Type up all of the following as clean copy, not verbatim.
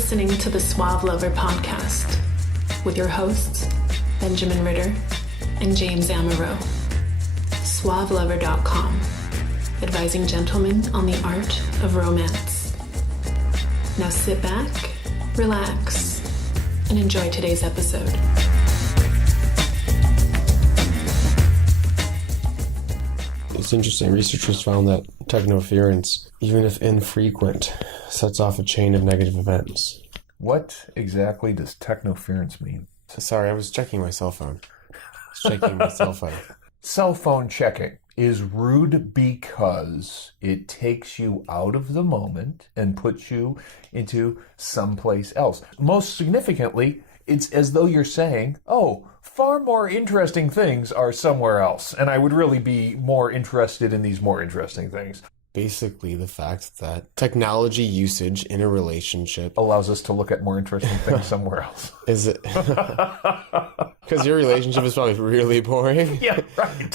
listening to the Suave Lover podcast with your hosts, Benjamin Ritter and James Amaro. SuaveLover.com, advising gentlemen on the art of romance. Now sit back, relax, and enjoy today's episode. It's interesting. Researchers found that technoference, even if infrequent, sets off a chain of negative events. What exactly does technoference mean? Sorry, I was checking my cell phone. Cell phone checking is rude because it takes you out of the moment and puts you into someplace else. Most significantly, it's as though you're saying, oh, far more interesting things are somewhere else, and I would really be more interested in these more interesting things. Basically, the fact that technology usage in a relationship allows us to look at more interesting things somewhere else. Is it? Because your relationship is probably really boring. Yeah, right.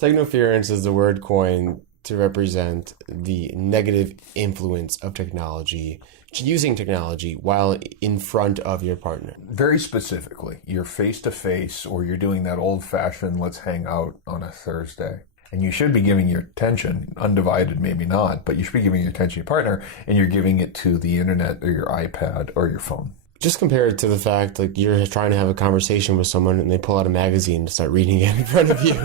Technoference is the word coined to represent the negative influence of technology, using technology while in front of your partner. Very specifically, you're face-to-face or you're doing that old-fashioned let's hang out on a Thursday. And you should be giving your attention, undivided maybe not, but you should be giving your attention to your partner, and you're giving it to the internet or your iPad or your phone. Just compare it to the fact like you're trying to have a conversation with someone and they pull out a magazine and start reading it in front of you.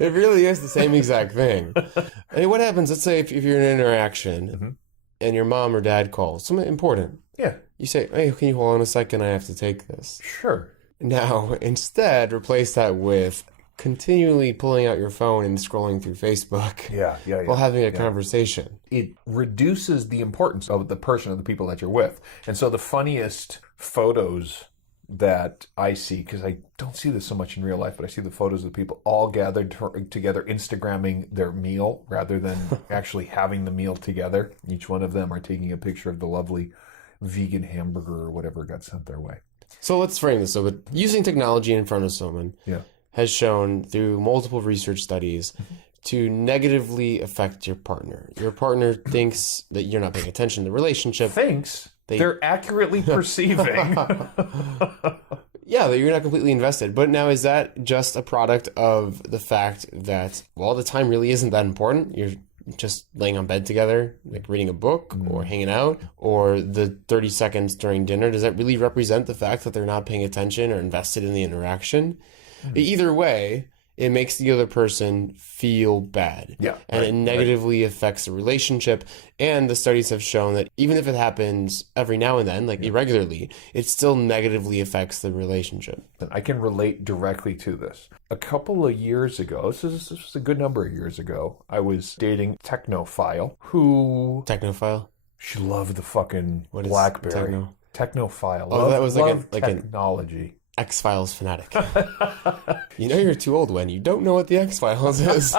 It really is the same exact thing. I mean, what happens, let's say if you're in an interaction and your mom or dad calls, something important. Yeah. You say, hey, can you hold on a second? I have to take this. Sure. Now, instead, replace that with continually pulling out your phone and scrolling through Facebook while having a conversation. It reduces the importance of the person or the people that you're with. And so the funniest photos that I see, because I don't see this so much in real life, but I see the photos of people all gathered together Instagramming their meal rather than actually having the meal together. Each one of them are taking a picture of the lovely vegan hamburger or whatever got sent their way. So let's frame this. So using technology in front of someone has shown through multiple research studies to negatively affect your partner. Your partner thinks that you're not paying attention to the relationship. They're accurately perceiving. Yeah, that you're not completely invested. But now, is that just a product of the fact that, well, the time really isn't that important? You're just laying on bed together, like reading a book or hanging out, or the 30 seconds during dinner. Does that really represent the fact that they're not paying attention or invested in the interaction? Either way, it makes the other person feel bad. Yeah. And it negatively affects the relationship. And the studies have shown that even if it happens every now and then, like irregularly, it still negatively affects the relationship. I can relate directly to this. A couple of years ago, this was a good number of years ago, I was dating Technophile, who... Technophile? She loved the fucking what BlackBerry. Technophile. Oh, that was like technology. X-Files fanatic. You know you're too old when you don't know what the X-Files is.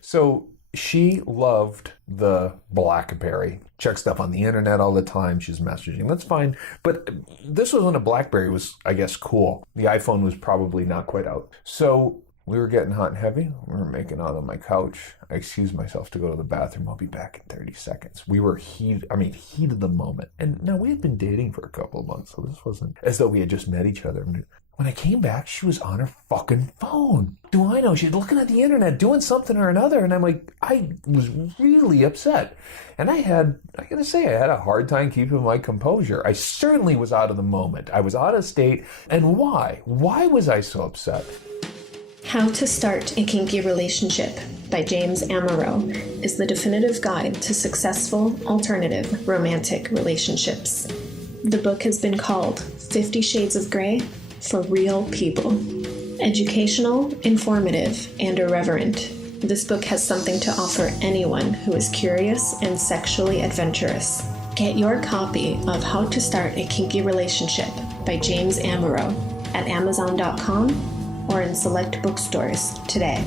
So she loved the BlackBerry. Checked stuff on the internet all the time. She's messaging. That's fine. But this was when a BlackBerry was, I guess, cool. The iPhone was probably not quite out. So we were getting hot and heavy. We were making out on my couch. I excused myself to go to the bathroom. I'll be back in 30 seconds. We were heat of the moment. And now we had been dating for a couple of months, so this wasn't as though we had just met each other. When I came back, she was on her fucking phone. Do I know? She's looking at the internet, doing something or another. And I'm like, I was really upset. And I gotta say, I had a hard time keeping my composure. I certainly was out of the moment. I was out of state. And why? Why was I so upset? How to Start a Kinky Relationship by James Amaro is the definitive guide to successful, alternative, romantic relationships. The book has been called 50 Shades of Grey for Real People. Educational, informative, and irreverent, this book has something to offer anyone who is curious and sexually adventurous. Get your copy of How to Start a Kinky Relationship by James Amaro at Amazon.com or in select bookstores today.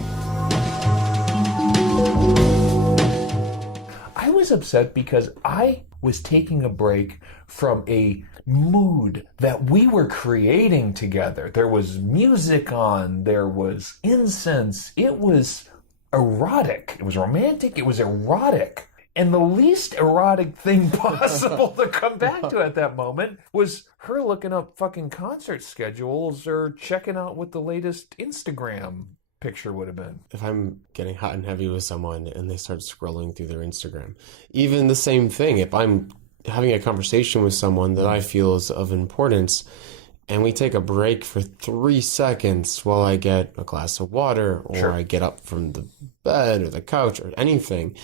I was upset because I was taking a break from a mood that we were creating together. There was music on, there was incense, it was erotic, it was romantic, it was erotic. And the least erotic thing possible to come back to at that moment was her looking up fucking concert schedules or checking out what the latest Instagram picture would have been. If I'm getting hot and heavy with someone and they start scrolling through their Instagram, even the same thing, if I'm having a conversation with someone that I feel is of importance and we take a break for 3 seconds while I get a glass of water or I get up from the bed or the couch or anything,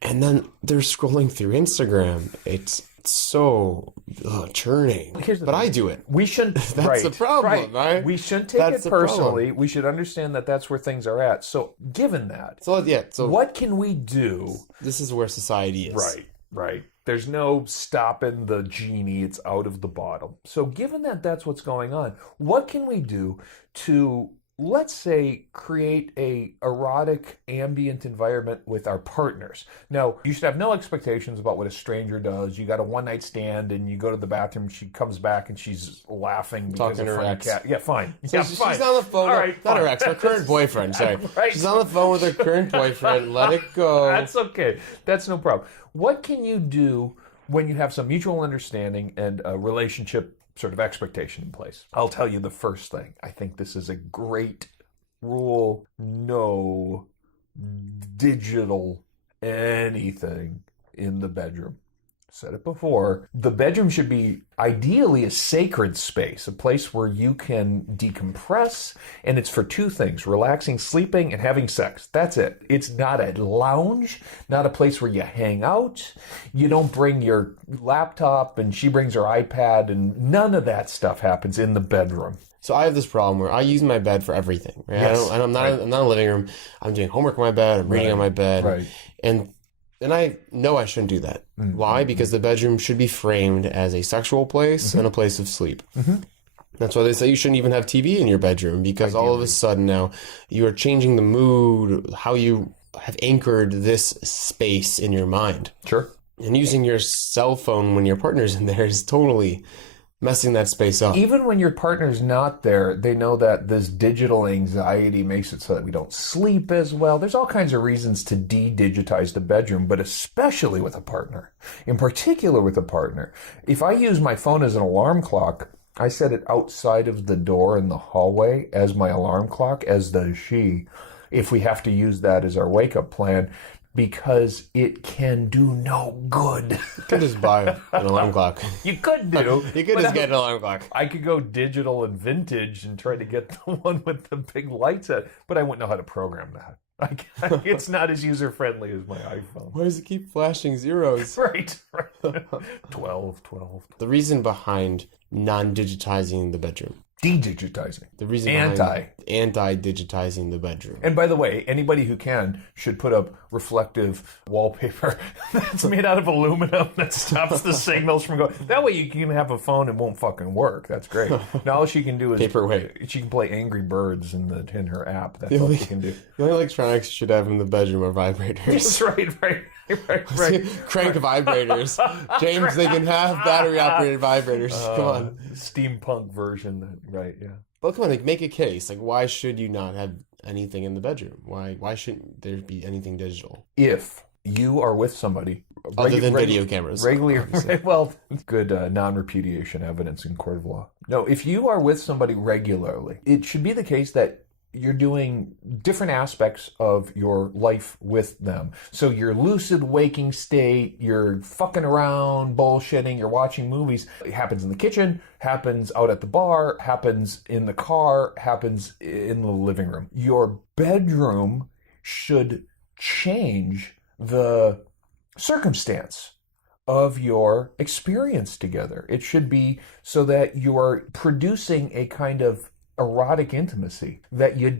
and then they're scrolling through Instagram, it's so churning. But I do it. We shouldn't. That's the problem, right? We shouldn't take it personally. We should understand that that's where things are at. So, given that, so what can we do? This is where society is. Right. There's no stopping the genie. It's out of the bottle. So, given that that's what's going on, what can we do to, let's say, create a erotic ambient environment with our partners? Now, you should have no expectations about what a stranger does. You got a one-night stand and you go to the bathroom, she comes back and she's laughing because Talking of her her ex. cat. Yeah, fine. So she's on the phone. All right, not fine. her ex, her current boyfriend. Sorry. Right. She's on the phone with her current boyfriend. Let it go. That's okay. That's no problem. What can you do when you have some mutual understanding and a relationship sort of expectation in place? I'll tell you the first thing. I think this is a great rule. No digital anything in the bedroom. Said it before. The bedroom should be ideally a sacred space, a place where you can decompress, and it's for two things: relaxing, sleeping, and having sex. That's it. It's not a lounge, not a place where you hang out. You don't bring your laptop and she brings her iPad, and none of that stuff happens in the bedroom. So I have this problem where I use my bed for everything. Right? Yes. I'm not in a living room. I'm doing homework on my bed. I'm reading on my bed. Right. And I know I shouldn't do that. Mm-hmm. Why? Because the bedroom should be framed as a sexual place and a place of sleep. Mm-hmm. That's why they say you shouldn't even have TV in your bedroom, because all of a sudden now you are changing the mood, how you have anchored this space in your mind. Sure. And using your cell phone when your partner's in there is totally messing that space up. Even when your partner's not there, they know that this digital anxiety makes it so that we don't sleep as well. There's all kinds of reasons to de-digitize the bedroom, but especially with a partner. In particular with a partner. If I use my phone as an alarm clock, I set it outside of the door in the hallway as my alarm clock, as does she, if we have to use that as our wake-up plan, because it can do no good. You could just buy an alarm clock. You could do. You could just get an alarm clock. I could go digital and vintage and try to get the one with the big lights at, but I wouldn't know how to program that. It's not as user-friendly as my iPhone. Why does it keep flashing zeros? Right. 12. The reason behind non-digitizing the bedroom. De-digitizing. The reason behind anti-digitizing the bedroom. And by the way, anybody who can should put up reflective wallpaper that's made out of aluminum that stops the signals from going. That way you can have a phone and won't fucking work. That's great. Now all she can do is paperweight. She can play Angry Birds in her app. That's all she can do. The only electronics you should have in the bedroom are vibrators. That's right. Crank vibrators. James, they can have battery-operated vibrators. Come on. Steampunk version. Right, yeah. Well, come on, make a case. Why should you not have anything in the bedroom? Why shouldn't there be anything digital? If you are with somebody... Other than video cameras. Well, good non-repudiation evidence in court of law. No, if you are with somebody regularly, it should be the case that you're doing different aspects of your life with them. So your lucid waking state, you're fucking around, bullshitting, you're watching movies. It happens in the kitchen, happens out at the bar, happens in the car, happens in the living room. Your bedroom should change the circumstance of your experience together. It should be so that you are producing a kind of erotic intimacy that you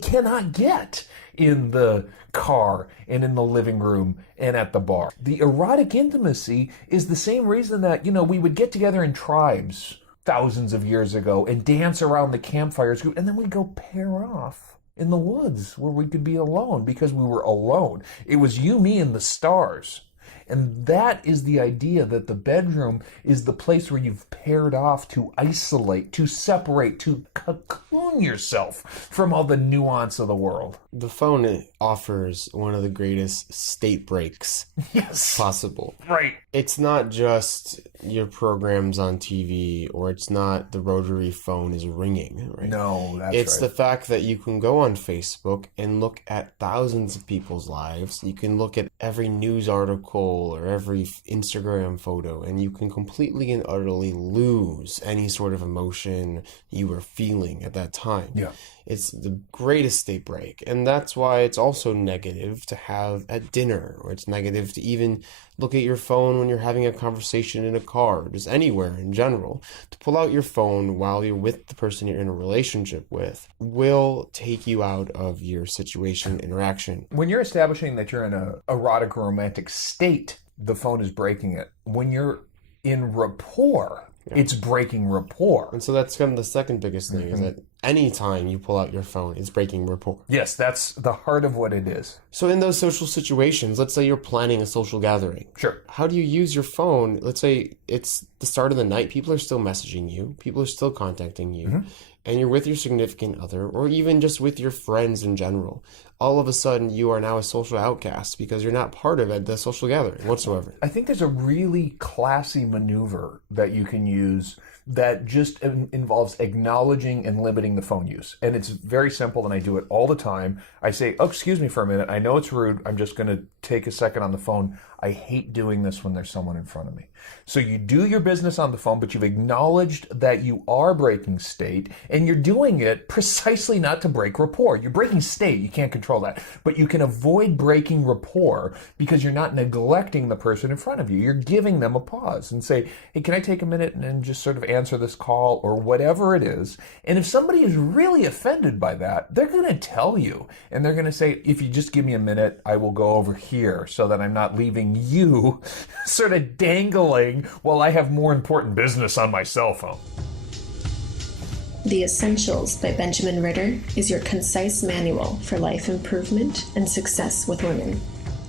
cannot get in the car and in the living room and at the bar. The erotic intimacy is the same reason that, we would get together in tribes thousands of years ago and dance around the campfires, and then we'd go pair off in the woods where we could be alone because we were alone. It was you, me, and the stars. And that is the idea that the bedroom is the place where you've paired off to isolate, to separate, to cocoon yourself from all the nuance of the world. The phone offers one of the greatest state breaks possible. Right. It's not just your programs on TV, or it's not the rotary phone is ringing, right? No, that's It's right. the fact that you can go on Facebook and look at thousands of people's lives. You can look at every news article or every Instagram photo, and you can completely and utterly lose any sort of emotion you were feeling at that time. Yeah. It's the greatest state break. And that's why it's also negative to have at dinner, or it's negative to even look at your phone when you're having a conversation in a car, or just anywhere in general. To pull out your phone while you're with the person you're in a relationship with will take you out of your situation interaction. When you're establishing that you're in a erotic or romantic state, the phone is breaking it. When you're in rapport, it's breaking rapport. And so that's kind of the second biggest thing, is that anytime you pull out your phone, it's breaking rapport. Yes, that's the heart of what it is. So in those social situations, let's say you're planning a social gathering. Sure. How do you use your phone? Let's say it's the start of the night. People are still messaging you. People are still contacting you. And you're with your significant other, or even just with your friends in general. All of a sudden, you are now a social outcast because you're not part of the social gathering whatsoever. I think there's a really classy maneuver that you can use that just involves acknowledging and limiting the phone use. And it's very simple, and I do it all the time. I say, oh, excuse me for a minute. I know it's rude. I'm just going to take a second on the phone. I hate doing this when there's someone in front of me. So you do your business on the phone, but you've acknowledged that you are breaking state, and you're doing it precisely not to break rapport. You're breaking state. You can't control that. But you can avoid breaking rapport because you're not neglecting the person in front of you. You're giving them a pause and say, hey, can I take a minute and just sort of answer this call, or whatever it is? And if somebody is really offended by that, they're going to tell you. And they're going to say, if you just give me a minute, I will go over here so that I'm not leaving you sort of dangling while I have more important business on my cell phone. The Essentials by Benjamin Ritter is your concise manual for life improvement and success with women.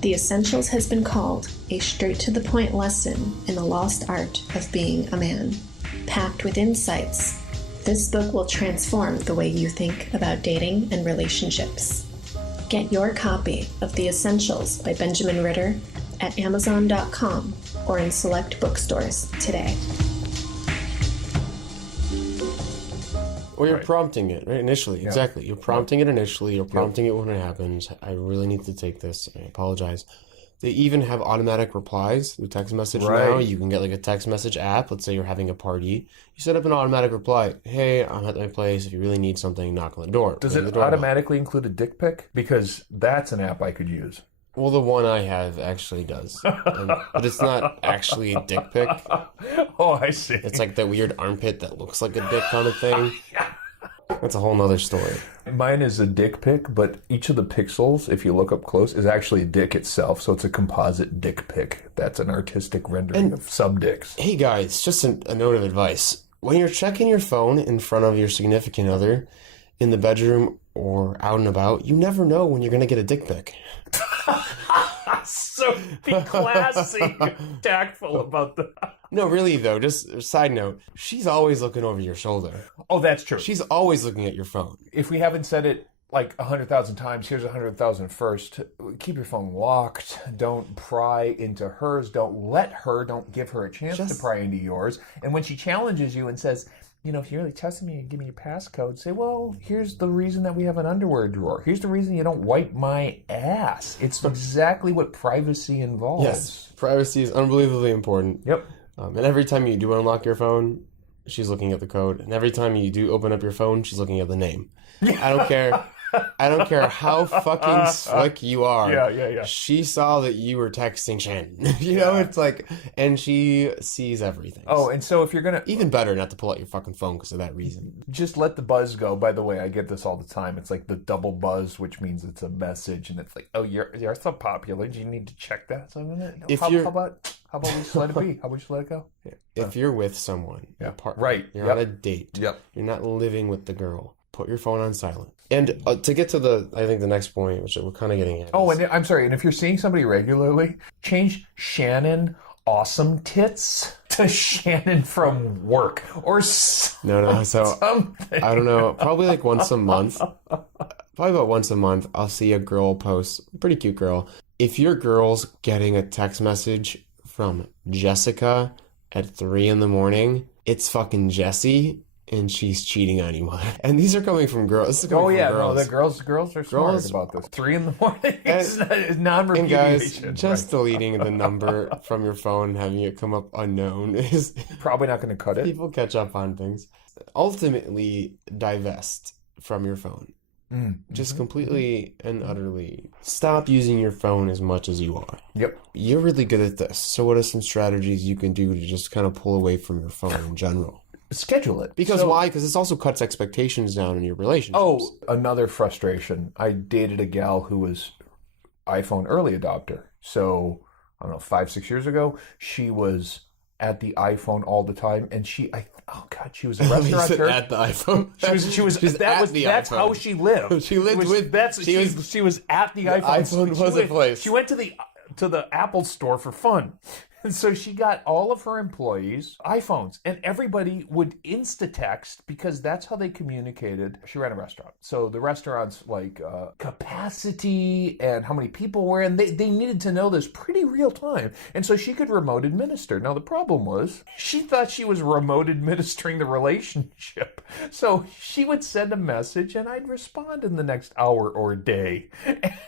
The Essentials has been called a straight-to-the-point lesson in the lost art of being a man. Packed with insights, this book will transform the way you think about dating and relationships. Get your copy of The Essentials by Benjamin Ritter at Amazon.com or in select bookstores today. Or you're prompting it, right? Initially. Yeah. Exactly. You're prompting it initially. You're prompting it when it happens. I really need to take this. I apologize. They even have automatic replies through text message now. You can get like a text message app. Let's say you're having a party. You set up an automatic reply. Hey, I'm at my place. If you really need something, knock on the door. Does Ring it the doorbell. automatically include a dick pic? Because that's an app I could use. Well, the one I have actually does. But it's not actually a dick pic. Oh, I see. It's like that weird armpit that looks like a dick kind of thing. That's a whole nother story. Mine is a dick pic, but each of the pixels, if you look up close, is actually a dick itself. So it's a composite dick pic. That's an artistic rendering of some dicks. Hey guys, just a note of advice. When you're checking your phone in front of your significant other in the bedroom or out and about, you never know when you're going to get a dick pic. So be classy, tactful about that. No, really though, just a side note, she's always looking over your shoulder. Oh, that's true. She's always looking at your phone. If we haven't said it like 100,000 times, here's 100,000 first. Keep your phone locked. Don't pry into hers. Don't give her a chance to pry into yours. And when she challenges you and says, you know, if you're really testing me and give me your passcode, say, well, here's the reason that we have an underwear drawer. Here's the reason you don't wipe my ass. It's exactly what privacy involves. Yes, privacy is unbelievably important. Yep. And every time you do unlock your phone, she's looking at the code. And every time you do open up your phone, she's looking at the name. I don't care. I don't care how fucking slick you are. Yeah. She saw that you were texting Shannon. You know, it's like, and she sees everything. Oh, and so if you're going to... Even better not to pull out your fucking phone because of that reason. Just let the buzz go. By the way, I get this all the time. It's like the double buzz, which means it's a message, and it's like, oh, you're so popular. Do you need to check that? So how about we just let it be? How about we just let it go? If you're with someone, Yeah. you're on a date, Yep. you're not living with the girl, put your phone on silent. And to get to I think the next point, which we're kind of getting at. Oh, and I'm sorry. And if you're seeing somebody regularly, change Shannon awesome tits to Shannon from work or something. No. So I don't know. Probably like once a month. Probably about once a month, I'll see a girl post, pretty cute girl. If your girl's getting a text message from Jessica at 3 a.m, it's fucking Jessie. And she's cheating on you. And these are coming from girls. This is coming from girls. No, the girls are smart about this. 3 a.m. is non-repudiation. And guys, just deleting the number from your phone, having it come up unknown is probably not going to cut it. People catch up on things. Ultimately, divest from your phone. Just completely and utterly stop using your phone as much as you are. Yep. You're really good at this. So what are some strategies you can do to just kind of pull away from your phone in general? Schedule it. Because why? Because this also cuts expectations down in your relationships. Oh, another frustration. I dated a gal who was iPhone early adopter. So, I don't know, 5-6 years ago, she was at the iPhone all the time, and she was a restaurateur at the iPhone. That's how she lived. She lived she was at the iPhone. iPhone was a place. She went to the Apple store for fun. And so she got all of her employees iPhones, and everybody would Insta-text because that's how they communicated. She ran a restaurant. So the restaurant's like capacity and how many people were in, they needed to know this pretty real time. And so she could remote administer. Now the problem was she thought she was remote administering the relationship. So she would send a message and I'd respond in the next hour or day.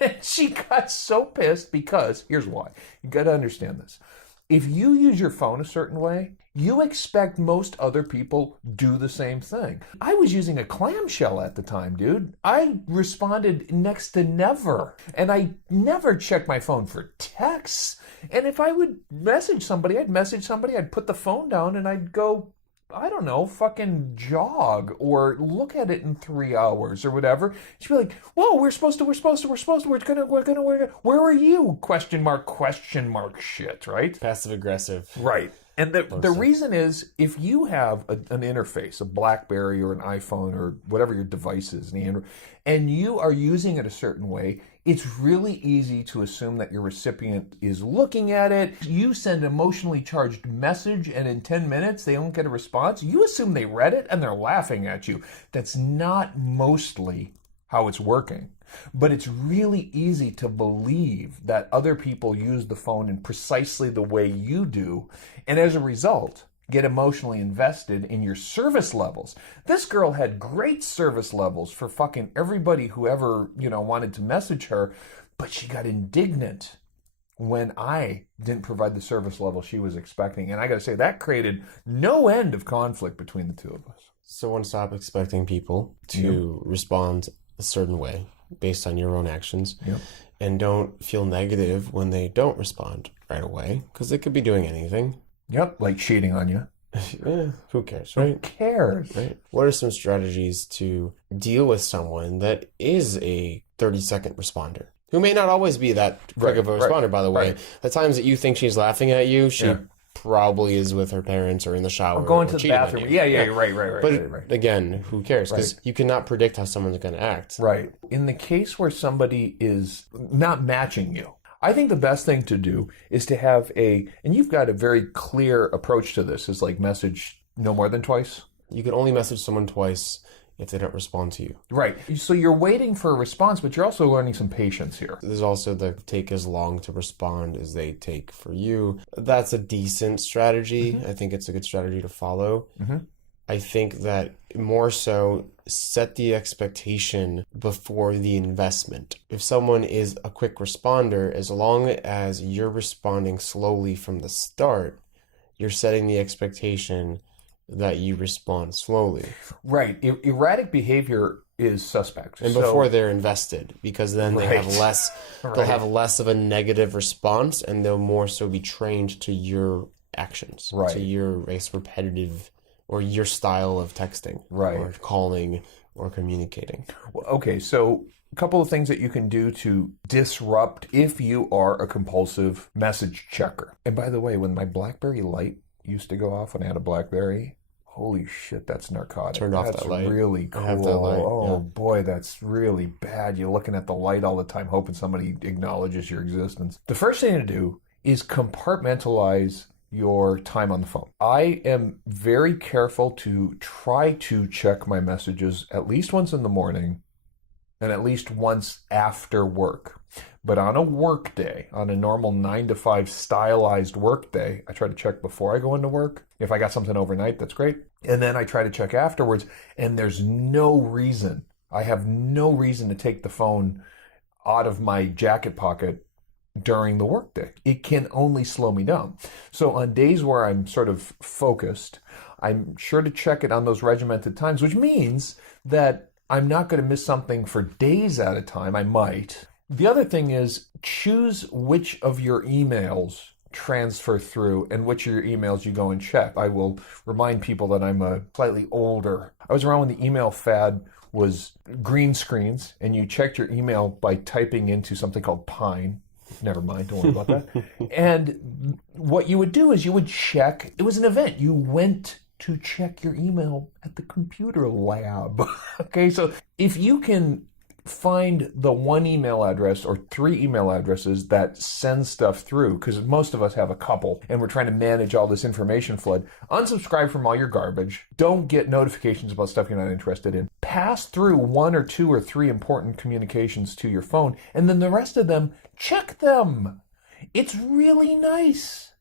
And she got so pissed because, here's why. You got to understand this. If you use your phone a certain way, you expect most other people do the same thing. I was using a clamshell at the time, dude. I responded next to never. And I never checked my phone for texts. And if I would message somebody, I'd put the phone down and I'd go, I don't know, fucking jog or look at it in 3 hours or whatever. She'd be like, whoa, we're gonna, where are you? Question mark shit, right? Passive aggressive. Right. And the reason is, if you have an interface, a BlackBerry or an iPhone or whatever your device is, and you are using it a certain way, it's really easy to assume that your recipient is looking at it. You send an emotionally charged message, and in 10 minutes, they don't get a response. You assume they read it, and they're laughing at you. That's not mostly how it's working. But it's really easy to believe that other people use the phone in precisely the way you do, and as a result, get emotionally invested in your service levels. This girl had great service levels for fucking everybody who ever, wanted to message her, but she got indignant when I didn't provide the service level she was expecting. And I gotta say, that created no end of conflict between the two of us. So one, stop expecting people to respond a certain way based on your own actions. Yep. And don't feel negative when they don't respond right away, because they could be doing anything. Yep, like cheating on you. Who cares, right? Who cares? Right. What are some strategies to deal with someone that is a 30-second responder? Who may not always be that quick of a responder, by the way. Right. The times that you think she's laughing at you, she probably is with her parents or in the shower. Or going to the bathroom. Yeah, right. But again, who cares? Because you cannot predict how someone's going to act. Right. In the case where somebody is not matching you, I think the best thing to do is to have and you've got a very clear approach to this, is like message no more than twice. You can only message someone twice if they don't respond to you. Right. So you're waiting for a response, but you're also learning some patience here. There's also the take as long to respond as they take for you. That's a decent strategy. Mm-hmm. I think it's a good strategy to follow. Mm-hmm. I think that more so, set the expectation before the investment. If someone is a quick responder, as long as you're responding slowly from the start, you're setting the expectation that you respond slowly. Right. Erratic behavior is suspect. And before they're invested, because then they have less, they'll have less of a negative response, and they'll more so be trained to your actions, to your repetitive or your style of texting, or calling, or communicating. Okay, so a couple of things that you can do to disrupt if you are a compulsive message checker. And by the way, when my BlackBerry light used to go off when I had a BlackBerry, Holy shit, that's narcotic. Turned off that's that light. Really cool. I have that light. Oh boy, that's really bad. You're looking at the light all the time, hoping somebody acknowledges your existence. The first thing to do is compartmentalize your time on the phone. I am very careful to try to check my messages at least once in the morning and at least once after work. But on a work day, on a normal 9 to 5 stylized work day, I try to check before I go into work. If I got something overnight, that's great. And then I try to check afterwards, and there's no reason, I have no reason to take the phone out of my jacket pocket during the workday. It can only slow me down. So on days where I'm sort of focused, I'm sure to check it on those regimented times, which means that I'm not going to miss something for days at a time. I might. The other thing is choose which of your emails transfer through and which of your emails you go and check. I will remind people that I'm a slightly older. I was around when the email fad was green screens and you checked your email by typing into something called Pine. Never mind, don't worry about that. And what you would do is you would check, it was an event. You went to check your email at the computer lab. Okay, so if you can find the one email address or 3 email addresses that send stuff through, because most of us have a couple and we're trying to manage all this information flood, unsubscribe from all your garbage. Don't get notifications about stuff you're not interested in. Pass through 1 or 2 or 3 important communications to your phone, and then the rest of them, check them. It's really nice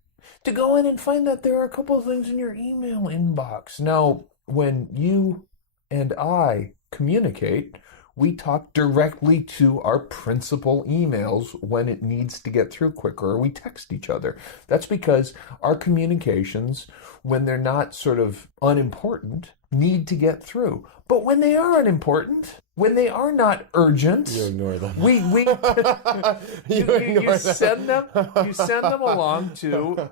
to go in and find that there are a couple of things in your email inbox. Now, when you and I communicate, we talk directly to our principal emails when it needs to get through quicker, or we text each other. That's because our communications, when they're not sort of unimportant, need to get through. But when they are unimportant, when they are not urgent, you ignore them. You send them along to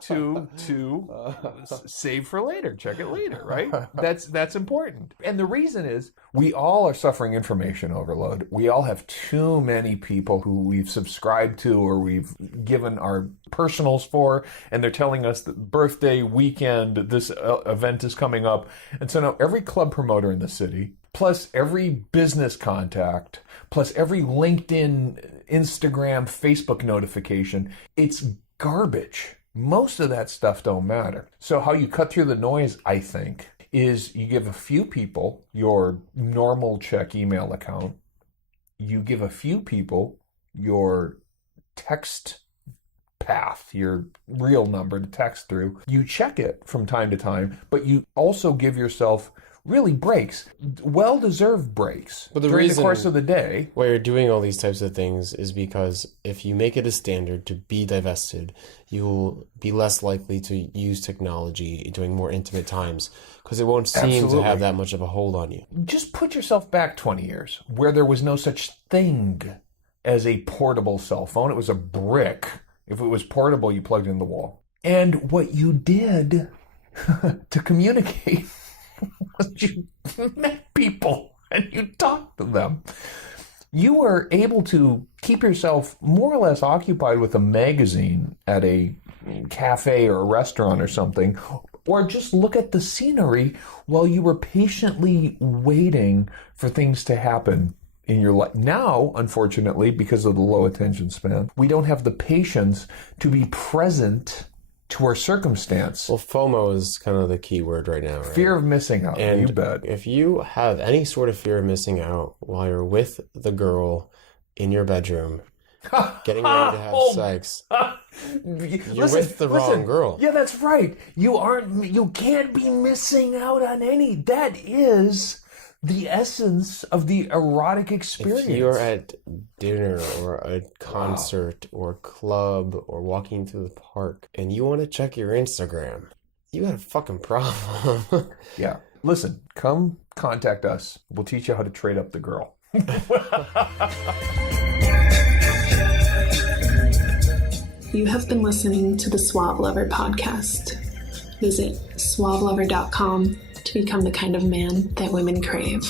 save for later, check it later, right? That's important. And the reason is we all are suffering information overload. We all have too many people who we've subscribed to or we've given our personals for, and they're telling us that birthday weekend, this event is coming up. And so now every club promoter in the city, plus every business contact, plus every LinkedIn, Instagram, Facebook notification, it's garbage. Most of that stuff don't matter. So how you cut through the noise, I think, is you give a few people your normal check email account. You give a few people your text path, your real number to text through. You check it from time to time, but you also give yourself really breaks, well-deserved breaks but during the course of the day. Why you're doing all these types of things is because if you make it a standard to be divested, you'll be less likely to use technology during more intimate times because it won't seem to have that much of a hold on you. Just put yourself back 20 years where there was no such thing as a portable cell phone. It was a brick. If it was portable, you plugged it in the wall. And what you did to communicate was you met people and you talked to them. You were able to keep yourself more or less occupied with a magazine at a cafe or a restaurant or something, or just look at the scenery while you were patiently waiting for things to happen in your life. Now, unfortunately, because of the low attention span, we don't have the patience to be present to our circumstance. Well, FOMO is kind of the key word right now, right? Fear of missing out, and you bet. If you have any sort of fear of missing out while you're with the girl in your bedroom, getting ready to have sex, you're with the wrong girl. Yeah, that's right. You can't be missing out on any. That is the essence of the erotic experience. If you're at dinner or a concert or club or walking through the park and you want to check your Instagram, you got a fucking problem. Yeah. Listen, come contact us. We'll teach you how to trade up the girl. You have been listening to the Suave Lover podcast. Visit suavelover.com to become the kind of man that women crave.